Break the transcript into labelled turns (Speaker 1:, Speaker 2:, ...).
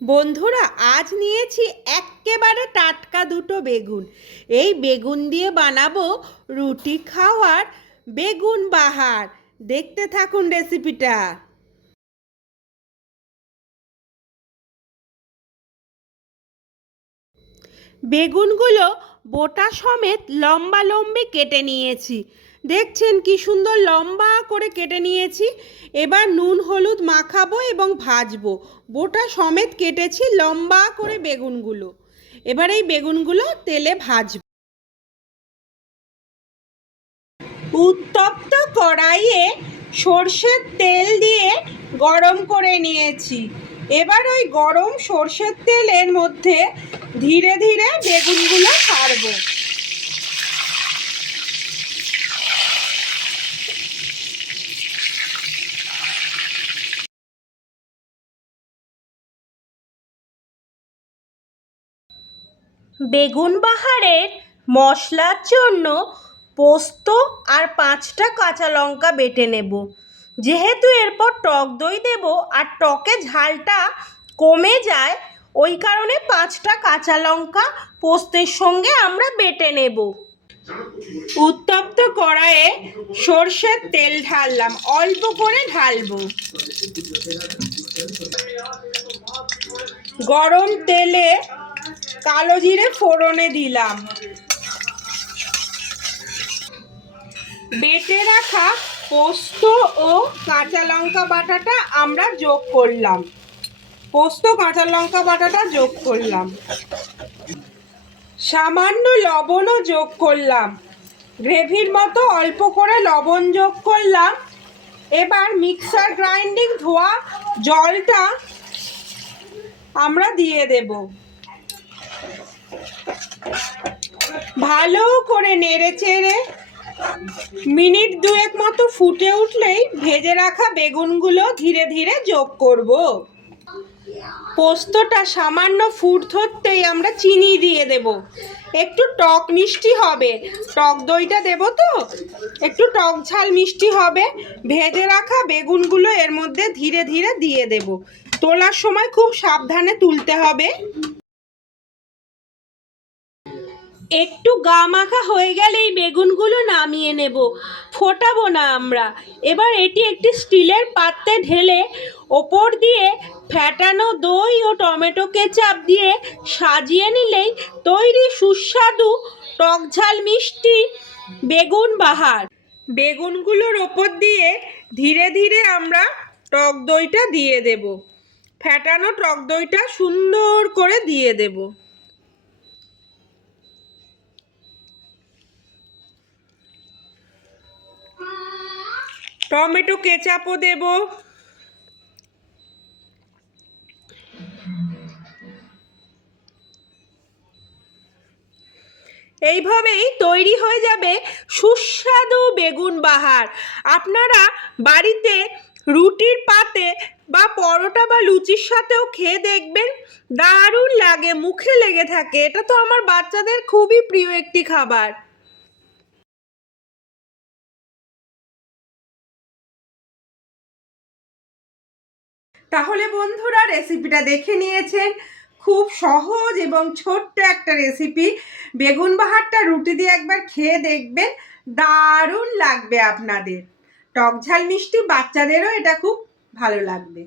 Speaker 1: বন্ধুরা, আজ নিয়েছি একেবারে টাটকা দুটো বেগুন। এই বেগুন দিয়ে বানাবো রুটি খাওয়ার বেগুন বাহার। দেখতে থাকুন রেসিপিটা। বেগুনগুলো বোটা সমেত লম্বা লম্বি কেটে নিয়েছি। দেখছেন কি সুন্দর লম্বা করে কেটে নিয়েছি। এবার নুন, হলুদ মাখাবো এবং ভাজবো। বোটা সমেত কেটেছি লম্বা করে বেগুনগুলো। এবার এই বেগুনগুলো তেলে ভাজবো। উত্তপ্ত কড়াইয়ে সর্ষের তেল দিয়ে গরম করে নিয়েছি। এবার ওই গরম সর্ষের তেলের মধ্যে ধীরে ধীরে বেগুনগুলো ছাড়বো। বেগুন বাহারের মশলার জন্য পোস্ত আর পাঁচটা কাঁচা লঙ্কা বেটে নেব। যেহেতু এরপর টক দই দেব আর টকে ঝালটা কমে যায়, ওই কারণে পাঁচটা কাঁচা লঙ্কা পোস্তের সঙ্গে আমরা বেটে নেব। উত্তপ্ত কড়াইয়ে সর্ষের তেল ঢাললাম, অল্প করে ঢালবো। গরম তেলে কালো জিরে ফোড়নে দিলাম। বেটে রাখা পোস্ত ও কাঁচা লঙ্কা বাটাটা আমরা যোগ করলাম। পোস্ত, কাঁচা লঙ্কা বাটাটা যোগ করলাম। সামান্য লবণও যোগ করলাম। গ্রেভির মতো অল্প করে লবণ যোগ করলাম। এবার মিক্সার গ্রাইন্ডিং ধোয়া জলটা আমরা দিয়ে দেব। ভালো করে নেড়ে চেড়ে মিনিট দুয়েক মতো ফুটে উঠলেই ভেজে রাখা বেগুনগুলো ধীরে ধীরে যোগ করব। পোস্তটা সামান্য ফুট ধরতেই আমরা চিনি দিয়ে দেব। একটু টক মিষ্টি হবে। টক দইটা দেব তো? একটু টক ঝাল মিষ্টি হবে। ভেজে রাখা বেগুনগুলো এর মধ্যে ধীরে ধীরে দিয়ে দেব। তোলার সময় খুব সাবধানে তুলতে হবে। একটু গা মাখা হয়ে গেলে এই বেগুনগুলো নামিয়ে নেব। ফোটাবো না আমরা। এবার এটি একটি স্টিলের পাত্রে ঢেলে ওপর দিয়ে ফ্যাটানো দই ও টমেটো কেচাপ দিয়ে সাজিয়ে নিলেই তৈরি সুস্বাদু টকঝাল মিষ্টি বেগুন বাহার। বেগুনগুলোর ওপর দিয়ে ধীরে ধীরে আমরা টক দইটা দিয়ে দেব। ফ্যাটানো টক দইটা সুন্দর করে দিয়ে দেবো। টমেটো কেচাপও দেব। এইভাবেই তৈরি হয়ে যাবে সুস্বাদু বেগুন বাহার। আপনারা বাড়িতে রুটির পাতে বা পরোটা বা লুচির সাথেও খেয়ে দেখবেন, দারুণ লাগে, মুখে লেগে থাকে। এটা তো আমার বাচ্চাদের খুবই প্রিয় একটি খাবার। তাহলে বন্ধুরা রেসিপিটা দেখে নিয়েছেন। খুব সহজ এবং ছোট্ট একটা রেসিপি বেগুন বাহারটা রুটি দিয়ে একবার খেয়ে দেখবেন, দারুণ লাগবে আপনাদের। টক ঝাল মিষ্টি বাচ্চাদেরও এটা খুব ভালো লাগবে।